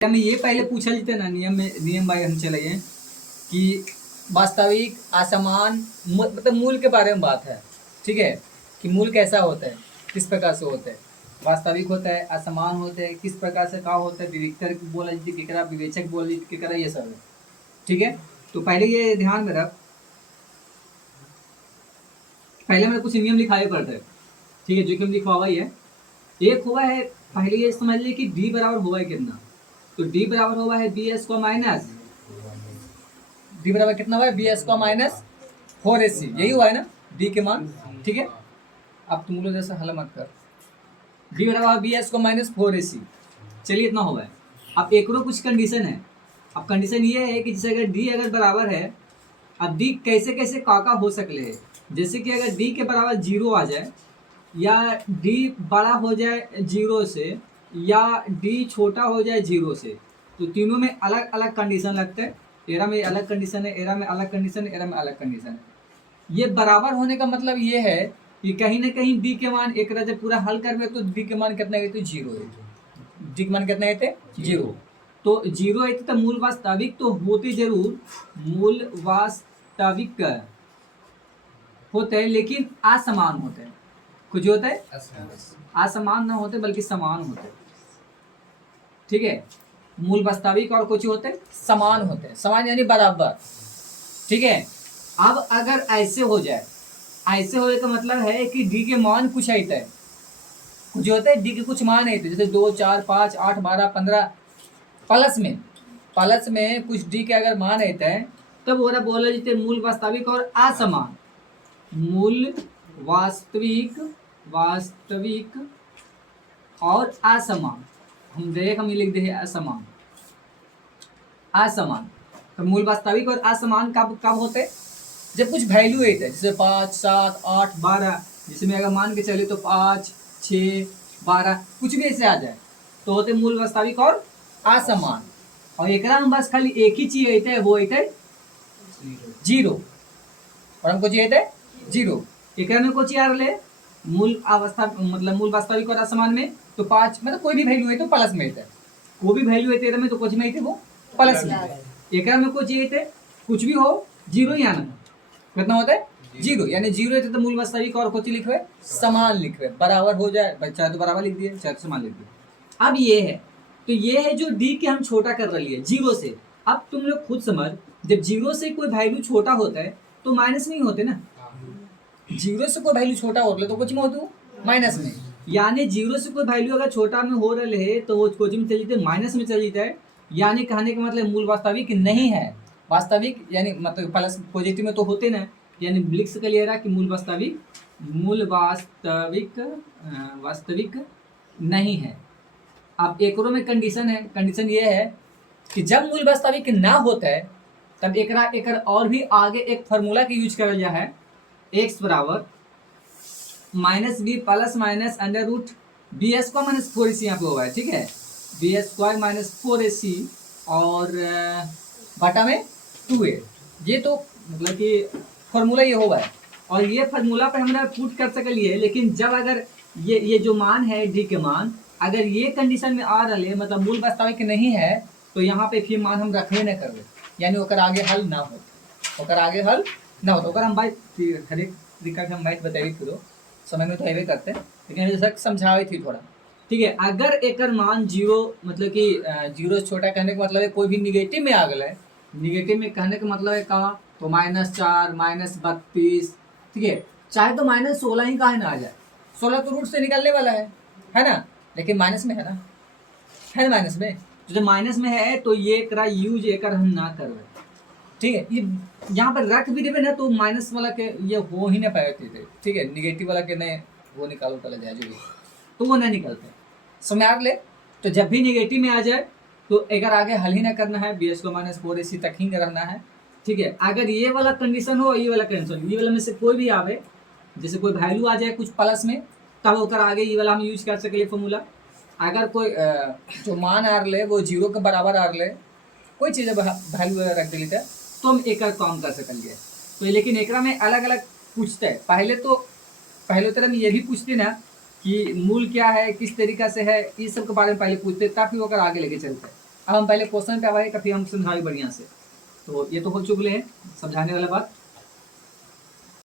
हमें ये पहले पूछा जाता है ना, नियम भाई हम चलाइए कि वास्तविक असमान मतलब मूल के बारे में बात है, ठीक है, कि मूल कैसा होता है, किस प्रकार से होता है, वास्तविक होता है, असमान होता है, किस प्रकार से का होता है, विविक्तर बोला जाती है केकरा, विवेचक बोला जाती है केकरा, ये सब है, ठीक है। तो पहले ये ध्यान में रख, पहले मैंने कुछ नियम लिखाए पड़ता है, ठीक है, जो कि हम लिखवा हुआ ही है। एक हुआ है, पहले ये समझ लीजिए कि डी बराबर हुआ है कितना, तो डी बराबर हुआ है बी एस को माइनस, डी बराबर कितना हुआ है बी एस को माइनस 4ac, यही हुआ है ना डी के मान, ठीक है। अब तुम लोग जैसा हल मत कर, डी बराबर बी एस को माइनस 4ac, चलिए इतना हुआ है। अब एक और कुछ कंडीशन है, अब कंडीशन ये है कि जैसे अगर डी अगर बराबर है, अब डी कैसे कैसे काका हो सकले है, जैसे कि अगर डी के बराबर जीरो आ जाए, या डी बड़ा हो जाए जीरो से, या डी छोटा हो जाए जीरो से, तो तीनों में अलग अलग कंडीशन लगते हैं। एरा में अलग कंडीशन है, एरा में अलग कंडीशन है, एरा में अलग कंडीशन है। ये बराबर होने का मतलब ये है कि कहीं ना कहीं डी के मान एक जब पूरा हल कर तो डी के मान कितना गए थे, जीरो है, डी के मान कितना गए थे, जीरो। तो जीरो है तो मूल वास्तविक तो होते जरूर मूल वास्तविक होते हैं, लेकिन असमान होते हैं। कुछ होता है असमान ना होते बल्कि समान होते, ठीक है। मूल वास्तविक और कुछ होते समान होते, समान यानी बराबर, ठीक है। अब अगर ऐसे हो जाए, ऐसे होने का मतलब है कि डी के मान कुछ आता है, कुछ होता है डी के कुछ मान आते, जैसे 2 4 5 8 12 15 प्लस में कुछ डी के अगर मान आता है, तब वो बोला जाते मूल वास्तविक और असमान, मूल वास्तविक और असमान, हम लिख दे असमान, असमान। तो मूल वास्तविक और असमान कब कब होते, जब कुछ वैल्यू है, जैसे 5 7 8 12, जिसमें अगर मान के चले तो 5 6 12 कुछ भी ऐसे आ जाए तो होते मूल वास्तविक और असमान। और एक में बस खाली एक ही चीज होता है, वो होता है जीरो, और हमको चाहिए थे जीरो। एक में को चाहिए ले मूल अवस्था मतलब मूल वास्तविक और असमान में, तो 5 मतलब कोई भी वैल्यू है तो प्लस में है, कोई भी वैल्यू है तेरह में तो कुछ में थे वो प्लस में, एक में को चाहिए थे कुछ भी हो जीरो ही आना, कितना होता है जीरो, यानी जीरो है तो मूल वास्तविक और कुछ लिखे समान लिखे, बराबर हो जाए, चाहे तो बराबर लिख दिए चाहे तो समान लिख दिए। अब ये है, तो ये है जो डी के हम छोटा कर रही है जीरो से। अब तुम लोग खुद समझ, जब जीरो से कोई वैल्यू छोटा होता है तो माइनस में ही होते ना, जीरो से कोई वैल्यू छोटा हो रहा है तो कुछ में होते माइनस में, यानी जीरो से कोई वैल्यू अगर छोटा में हो रहा है तो वो कुछ में चल जाते माइनस में चल जाता है, यानी कहने का मतलब मूल वास्तविक नहीं है, वास्तविक यानी मतलब प्लस पॉजिटिव में तो होते ना, यानी लिख सकलिएगा कि मूल वास्तविक नहीं है। अब एक में कंडीशन है, कंडीशन ये है कि जब मूल वास्तविक ना होता है तब एक और भी आगे एक फार्मूला के यूज कर लिया है, एक्स बराबर minus b plus minus under root b s square minus 4ac यहाँ पे हुआ है, ठीक है, B s square minus 4ac और बटा में 2a, ये तो मतलब कि फॉर्मूला ये होगा है, और ये फार्मूला पे हमने पुट कर सकलिए। लेकिन जब अगर ये जो मान है डी के मान अगर ये कंडीशन में आ रहे मतलब मूल वास्तविक नहीं है, तो यहाँ पे फिर मान हम रखने न कर, यानी ओकर आगे हल ना हो, ओकर आगे हल ना हो, तो ओकर हम बात हर एक तरीका के हम बात बताइए फिर समय में तो हेबे करते, लेकिन जैसा समझाई थी थोड़ा, ठीक है। अगर एक मान जीरो मतलब कि जीरो से छोटा कहने का मतलब है कोई भी निगेटिव में आ गया, निगेटिव में कहने का मतलब है कहाँ, तो -4 -32, ठीक है, चाहे तो -16 ही कहा ना आ जाए, 16 तो रूट से निकलने वाला है ना, लेकिन माइनस में है ना, है ना माइनस में, तो जब माइनस में है तो ये करा यूज एक हम ना करवे, ठीक है। ये यहाँ पर रख भी देवे ना तो माइनस वाला के ये हो ही ना पाए थे, ठीक है, निगेटिव वाला के नहीं वो निकालो चला जाए जो भी, तो वो नहीं निकलते, समझ आ ले। तो जब भी निगेटिव में आ जाए तो अगर आगे हल ही ना करना है, बी एस को -4ac तक ही रहना है, ठीक है। अगर ये वाला कंडीशन हो, ये वाला कंडीशन, ये वाला में से कोई भी आवे, जैसे कोई वैल्यू आ जाए कुछ प्लस में, तब होकर आगे ये वाला हम यूज कर सके फॉर्मूला। अगर कोई जो मान आ रहे वो जीरो के बराबर आ रहे, कोई चीज़ वैल्यू रख दिली तो हम एक काम कर सकलिए, तो लेकिन एक में अलग अलग पूछते हैं, पहले तरह में ये भी पूछते ना कि मूल क्या है, किस तरीका से है, इस सब के बारे में पहले पूछते, ताकि वो आगे लेके चलते हैं। अब हम पहले क्वेश्चन पे आवाए फिर हम समझाए बढ़िया से। तो ये तो हो चुकले हैं समझाने वाला बात।